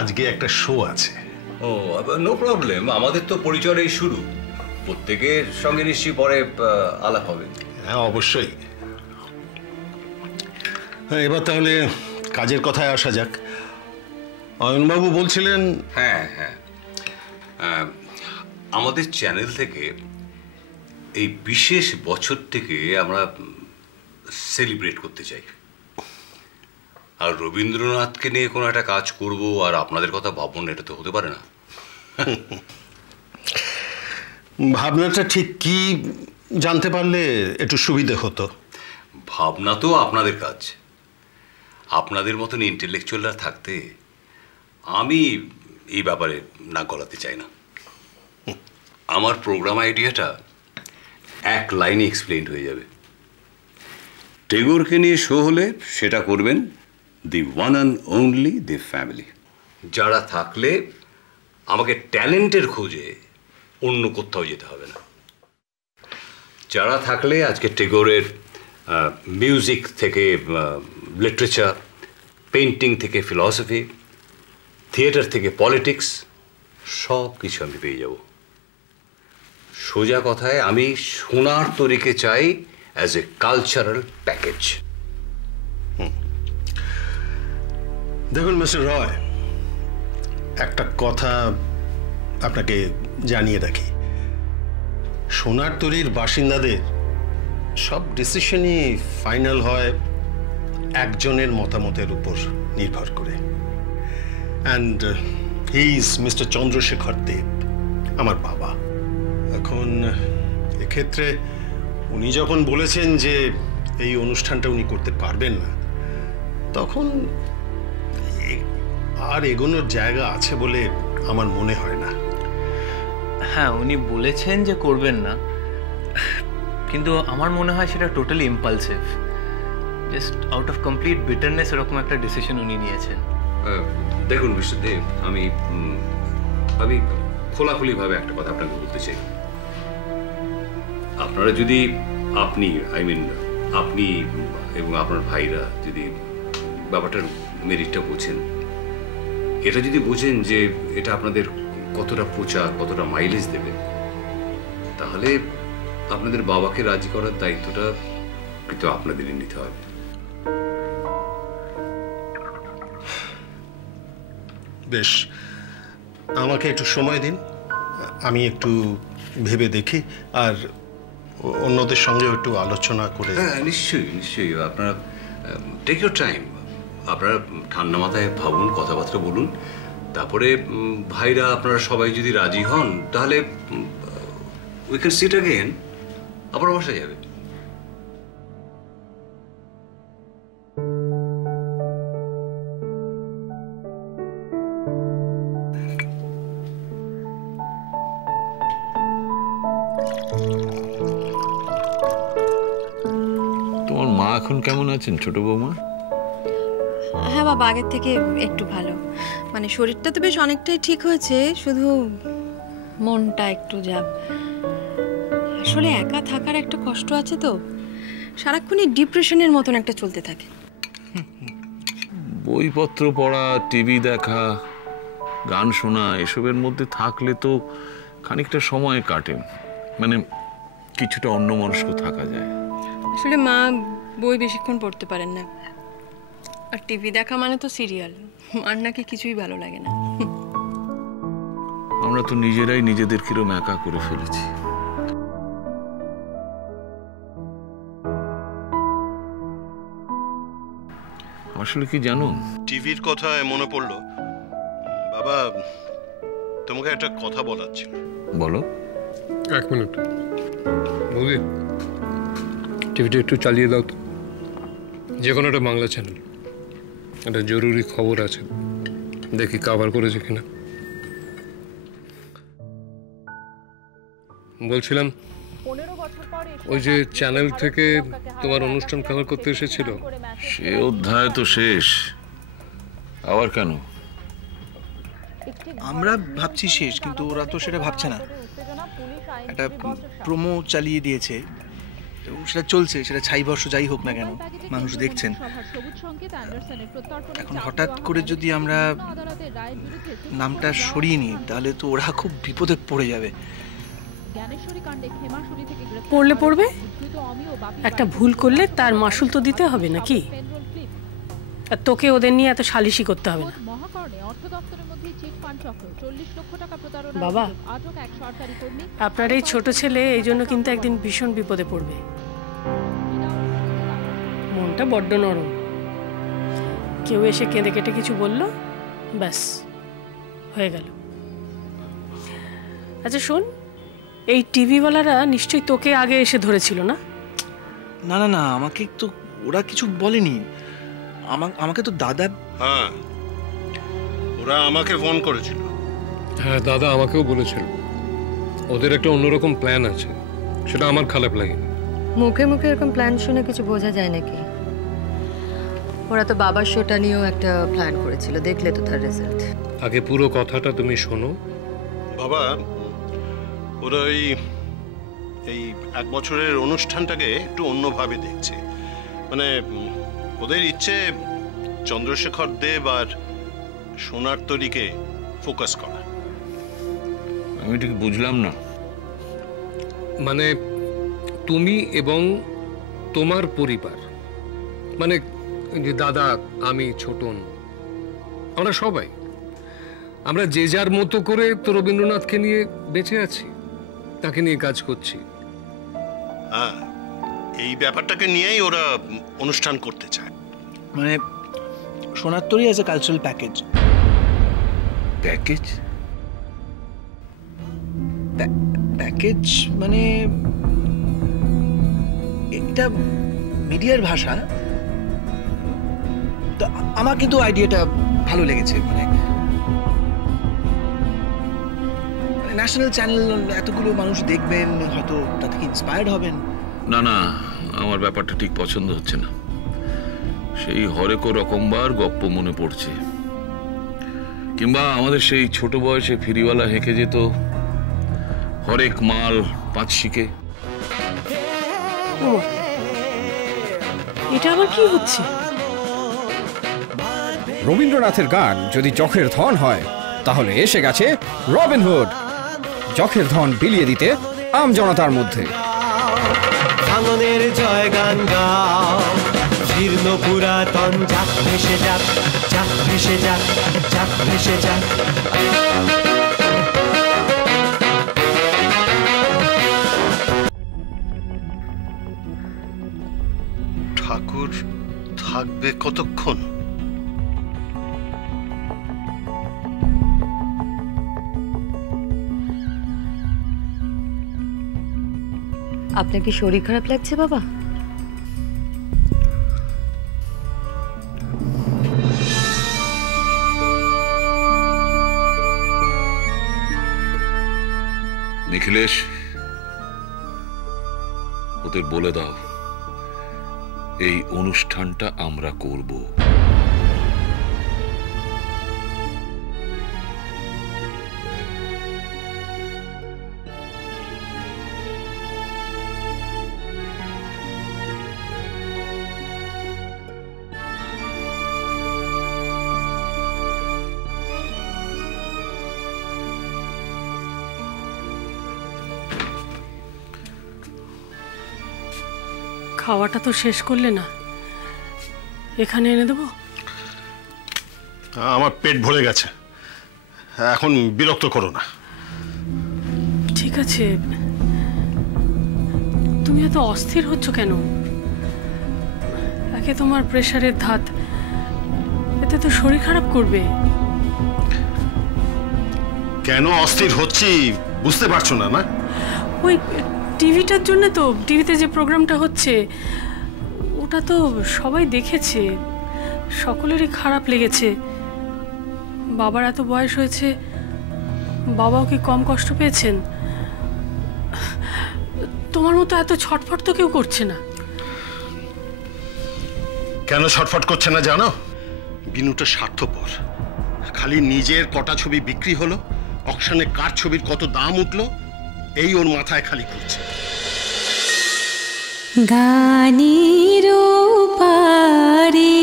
আজকে একটা শো আছে। ও নো প্রবলেম, আমাদের তো পরিচয়ের এই শুরু, প্রত্যেকের সঙ্গে নিশ্চয়ই পরে আলাপ হবে। হ্যাঁ অবশ্যই। হ্যাঁ, এবার তাহলে কাজের কথায় আসা যাক। অয়নবাবু বলছিলেন। হ্যাঁ হ্যাঁ, আমাদের চ্যানেল থেকে এই বিশেষ বছরটিকে আমরা সেলিব্রেট করতে চাই, আর রবীন্দ্রনাথকে নিয়ে কোনো একটা কাজ করব আর আপনাদের কথা ভাবুন, এটা তো হতে পারে না। ভাবনাটা ঠিক কি জানতে পারলে একটু সুবিধে হতো। ভাবনা তো আপনাদের কাজ, আপনাদের মতন ইন্টেলেকচুয়ালরা থাকতে আমি এই ব্যাপারে নাক গলাতে চাই না। আমার প্রোগ্রাম আইডিয়াটা এক লাইনে এক্সপ্লেইন হয়ে যাবে। টেগোরকে নিয়ে শো হলে সেটা করবেন the one and only the family. যারা থাকলে আমাকে ট্যালেন্টের খোঁজে অন্য কোথাও যেতে হবে না। যারা থাকলে আজকে টেগোরের মিউজিক থেকে লিটারেচার, পেন্টিং থেকে ফিলসফি, থিয়েটার থেকে পলিটিক্স, সব কিছু আমি পেয়ে যাব। সোজা কথায় আমি সোনার তরীকে চাই অ্যাজ এ কালচারাল প্যাকেজ। দেখুন মিস্টার রয়, একটা কথা আপনাকে জানিয়ে রাখি, সোনার তরীর বাসিন্দাদের সব ডিসিশনই ফাইনাল হয় একজনের মতামতের উপর নির্ভর করে। And he is mister Chandrashekhar Dev, আমার বাবা। এখন এক্ষেত্রে উনি যখন বলেছেন যে এই অনুষ্ঠানটা উনি করতে পারবেন না, তখন আর এগোনোর জায়গা আছে বলে আমার মনে হয় না। হ্যাঁ, উনি বলেছেন যে করবেন না, কিন্তু আমার মনে হয় সেটা totally impulsive, just out of complete bitterness এরকম একটা ডিসিশন উনি নিয়েছেন। দেখুন মিস্টার দেব, আমি খোলাখুলিভাবে একটা কথা আপনাকে বলতে চাই। আপনারা যদি আপনি এবং আপনার ভাইরা যদি ব্যাপারটার মেরিটটা বোঝেন, এটা যদি বোঝেন যে এটা আপনাদের কতটা প্রচার, কতটা মাইলেজ দেবে, তাহলে আপনাদের বাবাকে রাজি করার দায়িত্বটা কিন্তু আপনাদেরই নিতে হবে। বেশ, আমাকে একটু সময় দিন, আমি একটু ভেবে দেখি আর অন্যদের সঙ্গে একটু আলোচনা করে। হ্যাঁ নিশ্চয়ই নিশ্চয়ই, আপনারা টেক ইউর টাইম, আপনারা ঠান্ডা মাথায় ভাবুন, কথাবার্তা বলুন, তারপরে ভাইরা আপনারা সবাই যদি রাজি হন তাহলে উই ক্যান সিট অ্যাগেন, আবার বসা যাবে। তোমার মা এখন কেমন আছেন ছোট বৌমা? হ্যাঁ বাবা, আগের থেকে একটু ভালো, মানে শরীরটা তো বেশ অনেকটাই ঠিক হয়েছে, শুধু মনটা একটু যাব। আসলে একা থাকার একটা কষ্ট আছে তো, সারাক্ষণই ডিপ্রেশনের মতন একটা চলতে থাকে। বইপত্র পড়া, টিভি দেখা, গান শোনা, এসবের মধ্যে থাকলে তো খানিকটা সময় কাটে, মানে কিছুটা অন্যমনস্ক থাকা যায়। আসলে মা বই বেশিক্ষণ পড়তে পারেন না, আর টিভি দেখা মানে তো সিরিয়াল, আর নাকি কিছুই ভালো লাগে না। আমরা তো নিজেরাই নিজেদের কিরম একা করে ফেলেছি। আসলে কি জানো, টিভির কথায় মনে পড়লো বাবা, তোমাকে একটা কথা বলার ছিল। বলো। এক মিনিট বৌদি, টিভিটা একটু চালিয়ে দাও তো, যে কোনো একটা বাংলা চ্যানেল, একটা জরুরি খবর আছে, দেখি কভার করেছে কিনা। বলছিলাম ওই যে চ্যানেল থেকে তোমার অনুষ্ঠান কভার করতে এসেছিল, সে অধ্যায় তো শেষ, আবার কেন? আমরা ভাবছি শেষ, কিন্তু ওরা তো সেটা ভাবছে না। একটা প্রোমো চালিয়ে দিয়েছে এবং সেটা চলছে, সেটা ছাই বর্ষ যাই হোক না কেন মানুষ দেখছেন। এখন হঠাৎ করে যদি আমরা নামটা সরিয়ে নিই, তাহলে তো ওরা খুব বিপদে পড়ে যাবে। পড়লে পড়বে, একটা ভুল করলে তার মাসুল তো দিতে হবে নাকি? আর তোকে ওদের নিয়ে এত সালিশি করতে হবে না। বাবা, আপনার এই ছোট ছেলে এই জন্য কিন্তু একদিন ভীষণ বিপদে পড়বে। মনটা বড্ড নরম, কেউ এসে কেঁদে কেটে কিছু বললো, ব্যাস হয়ে গেল। আচ্ছা শোন, এই টিভিওয়ালারা নিশ্চয়ই তোকে আগে এসে ধরেছিল না? না না না, আমাকে তো ওরা কিছু বলেনি। আমাকে তো দাদা। হ্যাঁ, ওরা আমাকে ফোন করেছিল। হ্যাঁ, দাদা আমাকেও বলেছিল ওদের একটা অন্যরকম প্ল্যান আছে, সেটা আমার খারাপ লাগেনি। মুখে মুখে এরকম প্ল্যান শুনে কিছু বোঝা যায় নাকি? ওরা তো বাবার শোটা নিয়েও একটা প্ল্যান করেছিল, দেখলে তো তার রেজাল্ট। আগে পুরো কথাটা তুমি শোনো। বাবা, ওরা এই 1 বছরের অনুষ্ঠানটাকে একটু অন্যভাবে দেখছে। মানে ওদের ইচ্ছে চন্দ্রশেখর দেব আর সোনার তরীকে ফোকাস করা। আমি ঠিক বুঝলাম না। মানে তুমি এবং তোমার পরিবার, মানে যে দাদা, আমি, ছোটন, আমরা সবাই, আমরা যে যার মতো করে তো রবীন্দ্রনাথকে নিয়ে বেঁচে আছি, তাকে নিয়ে কাজ করছি। হ্যাঁ, এই ব্যাপারটাকে নিয়েই ওরা অনুষ্ঠান করতে চায়। মানে Sonar Tori as a cultural package. Package? Package মানে এটা মিডিয়ার ভাষা। তো আমার কিন্তু আইডিয়াটা ভালো লেগেছে। মানে ন্যাশনাল চ্যানেল, এতগুলো মানুষ দেখবেন, হয়তো তা থেকে ইন্সপায়ার্ড হবেন। না না, আমার ব্যাপারটা ঠিক পছন্দ হচ্ছে না। সেই হরেক রকমবার গপ্প মনে পড়ছে, কিংবা আমাদের সেই ছোট বয়সে ফেরিওয়ালা হেঁকে যেত হরেক মাল 5 শিকে। এটা আবার কি হচ্ছে? রবীন্দ্রনাথের গান যদি যখের ধন হয়, তাহলে এসে গেছে রবিনহুড, যখের ধন বিলিয়ে দিতে আম জনতার মধ্যে। ভাঙনের জয় গান গাও, জীর্ণ পুরাতন যাক ভেসে যাক, যাক ভেসে যাক, যাক ভেসে যাক। ঠাকুর থাকবে কতক্ষণ? আপনার কি শরীর খারাপ লাগছে বাবা? নিখিলেশ, ওদের বলে দাও এই অনুষ্ঠানটা আমরা করব। খাওয়াটা তো শেষ করলে না, এখানে এনে দেবো? আমার পেট ভরে গেছে, এখন বিরক্ত করো না। ঠিক আছে, তুমি এত অস্থির হচ্ছ কেন? একে তোমার প্রেশারের ধাত, এতে তো শরীর খারাপ করবে। কেন অস্থির হচ্ছি বুঝতে পারছো না? না, ওই টিভিটার জন্য তো। টিভিতে যে প্রোগ্রামটা হচ্ছে ওটা তো সবাই দেখেছে, সকলেরই খারাপ লেগেছে। বাবার এত বয়স হয়েছে, বাবাও কি কম কষ্ট পেয়েছেন? তোমার মতো এত ছটফট তো কেউ করছে না। কেন ছটফট করছে না জানো? বিনুটা স্বার্থপর। খালি নিজের কটা ছবি বিক্রি হলো, অকশনে কার ছবির কত দাম উঠলো, এই ওর মাথায় খালি করছে। গানের পারে